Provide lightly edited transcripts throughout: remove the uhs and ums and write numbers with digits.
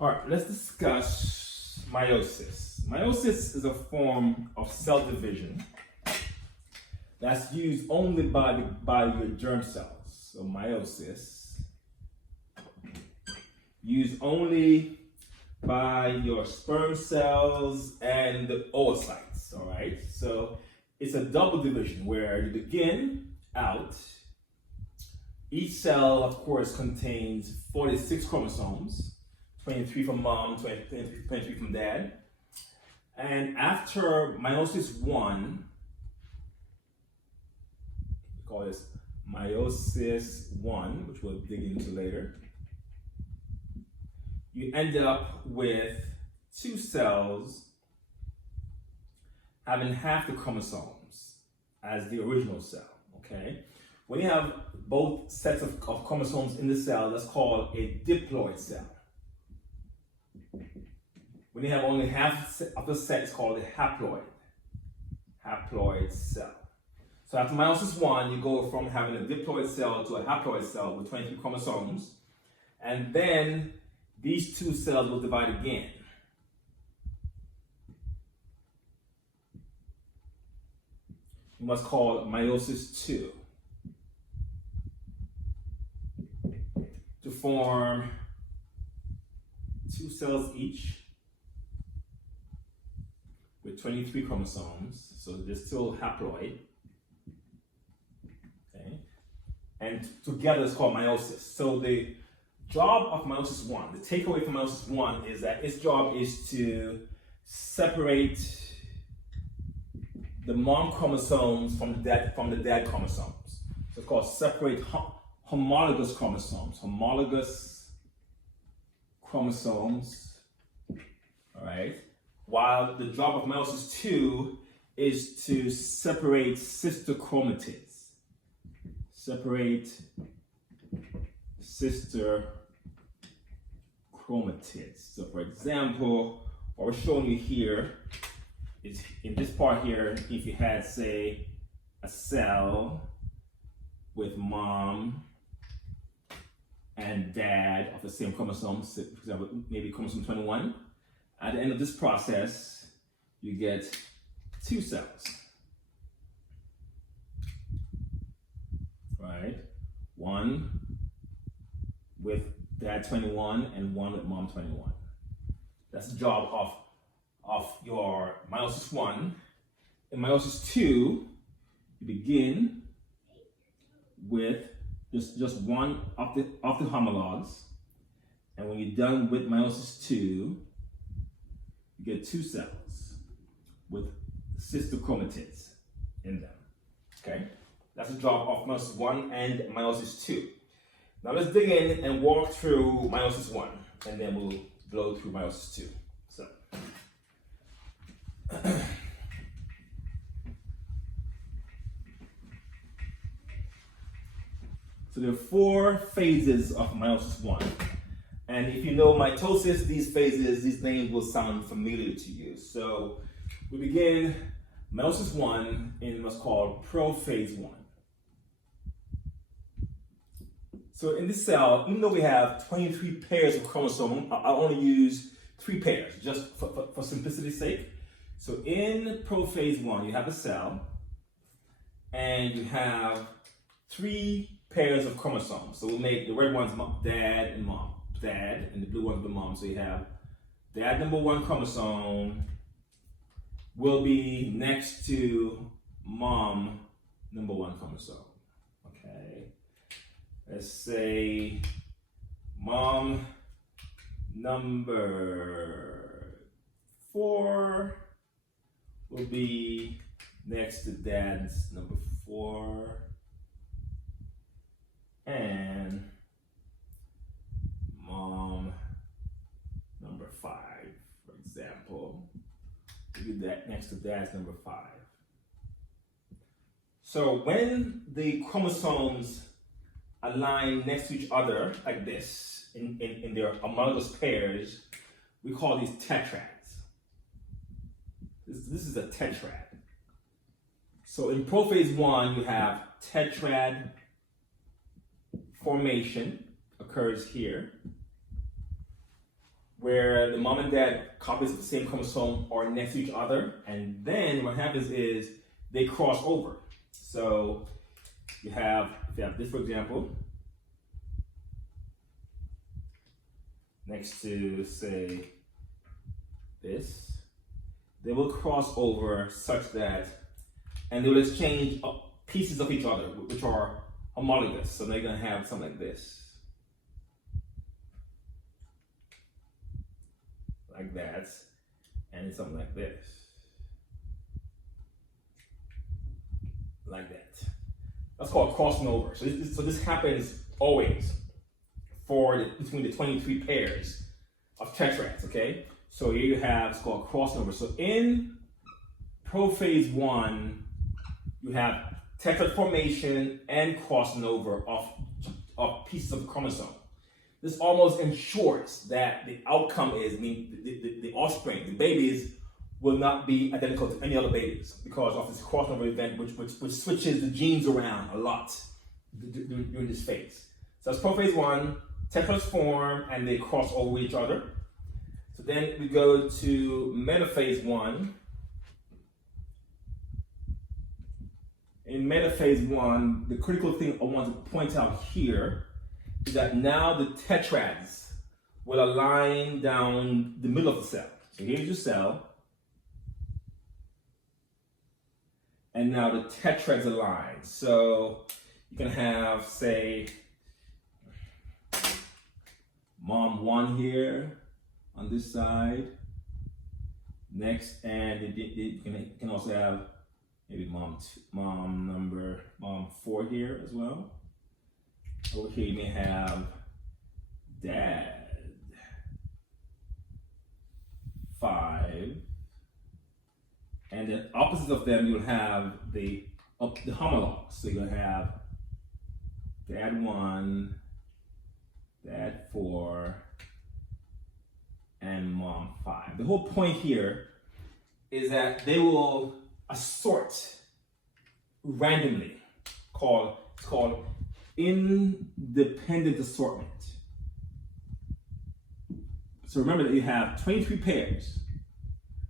All right, let's discuss meiosis. Meiosis is a form of cell division that's used only by your germ cells. So meiosis, used only by your sperm cells and the oocytes, all right? So it's a double division where you begin out. Each cell, of course, contains 46 chromosomes, 23 from mom, 23 from dad. And after meiosis 1, we call this meiosis 1, which we'll dig into later, you end up with 2 cells having half the chromosomes as the original cell, okay? When you have both sets of chromosomes in the cell, that's called a diploid cell. When you have only half of the set, it's called a haploid cell. So after meiosis 1, you go from having a diploid cell to a haploid cell with 23 chromosomes, and then these 2 cells will divide again. You must call meiosis 2 to form 2 cells each with 23 chromosomes, so they're still haploid. Okay, and together it's called meiosis. So the job of meiosis 1, the takeaway from meiosis 1 is that its job is to separate the mom chromosomes from the dad chromosomes. So it's called separate homologous chromosomes. Homologous chromosomes, all right? While the job of meiosis 2 is to separate sister chromatids. Separate sister chromatids. So for example, what we're showing you here is in this part here, if you had, say, a cell with mom and dad of the same chromosome, for example, maybe chromosome 21, at the end of this process, you get 2 cells, right? One with dad 21 and one with mom 21. That's the job of your meiosis 1. In meiosis 2, you begin with just one of the homologs, and when you're done with meiosis 2, you get 2 cells with sister chromatids in them. Okay, that's the job of meiosis 1 and meiosis 2. Now let's dig in and walk through meiosis 1, and then we'll blow through meiosis 2. So there are 4 phases of meiosis 1. And if you know mitosis, these phases, these names will sound familiar to you. So we begin meiosis 1 in what's called prophase 1. So in this cell, even though we have 23 pairs of chromosomes, I'll only use 3 pairs, just for simplicity's sake. So in prophase 1, you have a cell, and you have 3 pairs of chromosomes. So we'll make the red ones dad and mom, dad, and the blue ones the mom. So you have dad number 1 chromosome will be next to mom number 1 chromosome. Okay, let's say mom number 4 will be next to dad's number 4, and mom number 5, for example, will be that next to dad's number 5. So when the chromosomes align next to each other like this in their homologous pairs, we call these tetrads. This is a tetrad. So in prophase 1, you have tetrad formation occurs here. where the mom and dad copies of the same chromosome are next to each other, and then what happens is they cross over. So if you have this, for example, next to, say, this, they will cross over such that, and they will exchange pieces of each other, which are homologous. So they're going to have something like this. Like that, and something like this. Like that. That's called crossing over. So this happens always between the 23 pairs of tetrads, okay? So here you have, it's called crossing over. So in prophase 1, you have tetrad formation and crossing over of pieces of the chromosome. This almost ensures that the outcome is, the offspring, the babies, will not be identical to any other babies because of this crossover event, which switches the genes around a lot during this phase. So that's prophase 1, tetrads form and they cross over each other. So then we go to metaphase 1. In metaphase 1, the critical thing I want to point out here is that now the tetrads will align down the middle of the cell. So here's your cell. And now the tetrads align. So you can have, say, mom 1 here on this side. Next, and you can also have maybe mom 4 here as well. Over here you may have dad 5, and then opposite of them you'll have the homologs. So you'll have dad 1, dad 4, and mom 5. The whole point here is that they will assort randomly. It's called independent assortment. So remember that you have 23 pairs.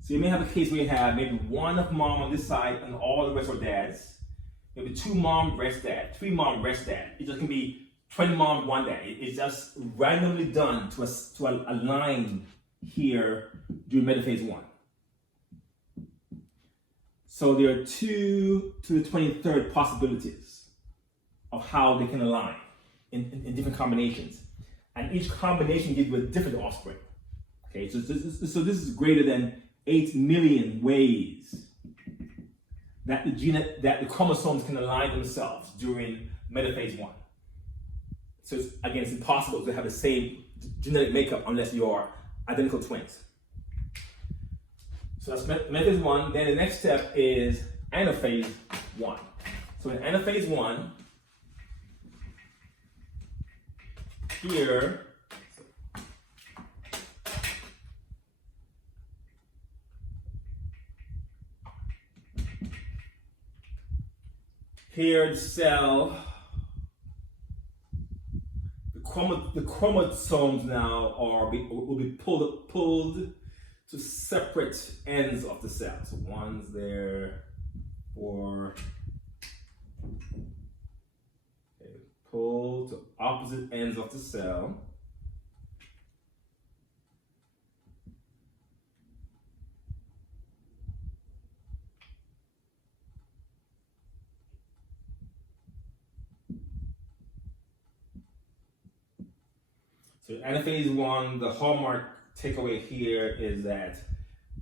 So you may have a case where you have maybe one of mom on this side and all the rest are dads. Maybe 2 mom, rest dad, 3 mom, rest dad. It just can be 20 mom, 1 dad. It's just randomly done to align here during metaphase 1. So there are 2 to the 23rd possibilities of how they can align in different combinations. And each combination gives you a different offspring. Okay, so this is greater than 8 million ways that the chromosomes can align themselves during metaphase 1. So it's impossible to have the same genetic makeup unless you are identical twins. So that's metaphase 1. Then the next step is anaphase 1. So in anaphase 1, here, the cell, the chromosomes now will be pulled to separate ends of the cell. So one's there, 4. Pull to opposite ends of the cell. So anaphase 1, the hallmark takeaway here is that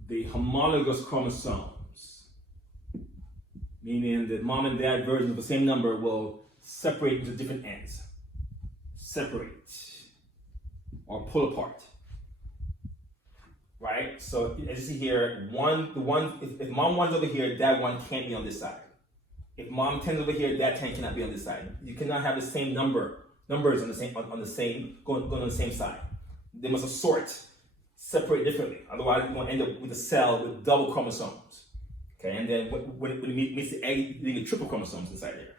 the homologous chromosomes, meaning the mom and dad versions of the same number, will separate into different ends. Separate or pull apart. Right? So as you see here, if mom 1's over here, dad 1 can't be on this side. If mom 10's over here, dad 10 cannot be on this side. You cannot have the same numbers on the same going on the same side. They must assort, separate differently. Otherwise, you're going to end up with a cell with double chromosomes. Okay, and then when it meets the egg, you get triple chromosomes inside there.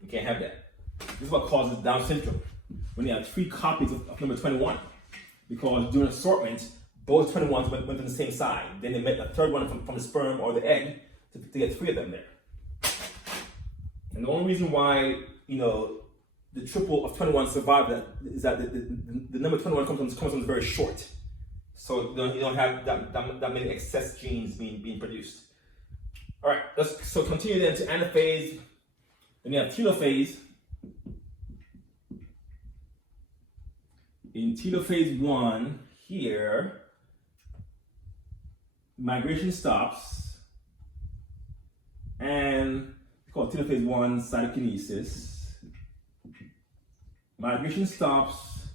You can't have that. This is what causes Down syndrome. When you have 3 copies of number 21. because during assortment, both 21s went on the same side. Then they met a third one from the sperm or the egg to get 3 of them there. And the only reason why, the triple of 21 survived is that the number 21 chromosomes is very short. So you don't have that many excess genes being produced. All right, let's continue then to anaphase. Then you have telophase. In telophase 1 here, migration stops, and it's called telophase 1 cytokinesis. Migration stops,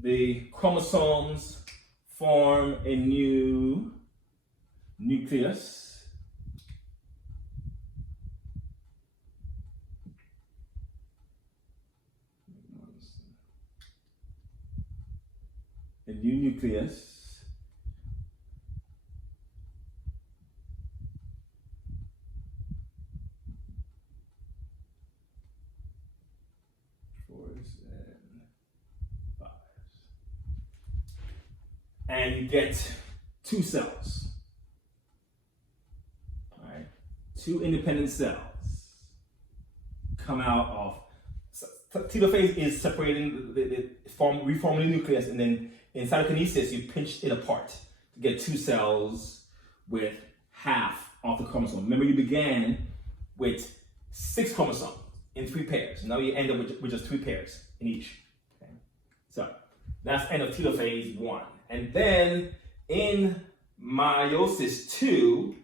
the chromosomes form a new nucleus. A new nucleus. And you get 2 cells. All right, 2 independent cells come out of. Telophase is separating, reforming the nucleus, and then in cytokinesis you pinch it apart to get 2 cells with half of the chromosome. Remember, you began with 6 chromosomes in 3 pairs. Now you end up with just 3 pairs in each. Okay? So that's end of telophase 1. And then in meiosis 2,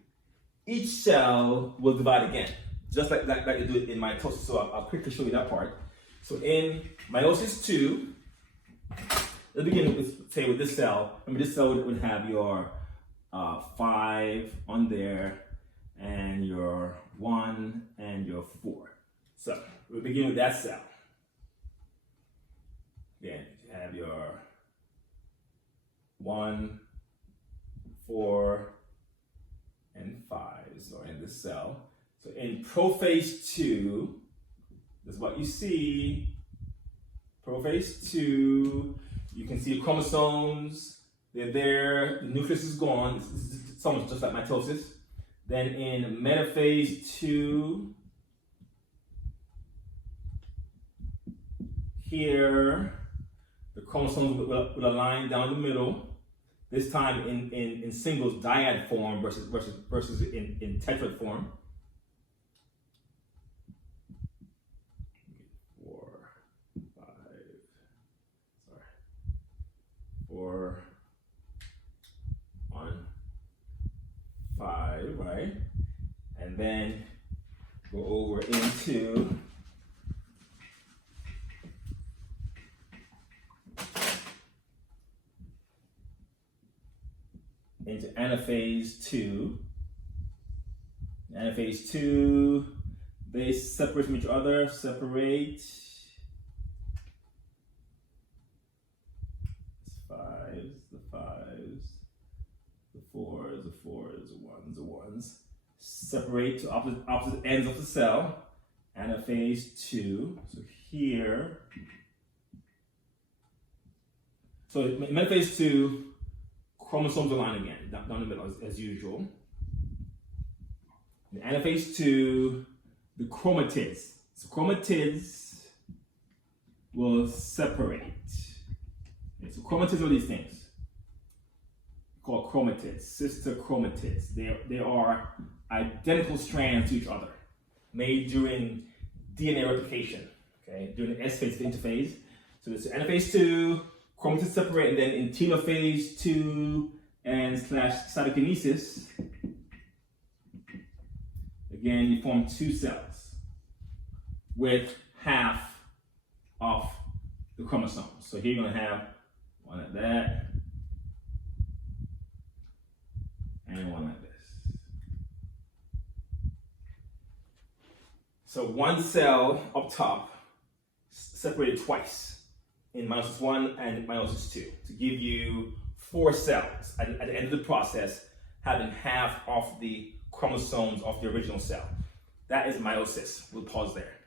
each cell will divide again, just like you do it in mitosis. So I'll quickly show you that part. So in meiosis 2, let's begin with this cell. Remember, this cell would have your 5 on there, and your 1 and your 4. So we'll begin with that cell. Again, you have your 1, 4, and 5. So in this cell. So in prophase 2, this is what you see. Prophase 2, you can see the chromosomes. They're there. The nucleus is gone. It's almost just like mitosis. Then in metaphase 2, here, the chromosomes will align down the middle. This time in singles dyad form versus in tetrad form. 4, 1, 5, right? And then go over into anaphase 2. Anaphase 2, they separate from each other, separate. The 5s, the 4s, the 4s, the 1s. Separate to opposite ends of the cell. Anaphase 2. So here. So in metaphase 2, chromosomes align again, down the middle as usual. In anaphase 2, the chromatids. So chromatids will separate. Okay, so chromatids are these things called chromatids, sister chromatids. They are identical strands to each other, made during DNA replication, okay, during the S phase, the interphase. So it's anaphase 2, chromatids separate, and then in telophase 2 and / cytokinesis, again, you form 2 cells with half of the chromosomes. So here you're going to have one like that, and one like this. So one cell up top separated twice in meiosis 1 and meiosis 2 to give you 4 cells at the end of the process having half of the chromosomes of the original cell. That is meiosis. We'll pause there.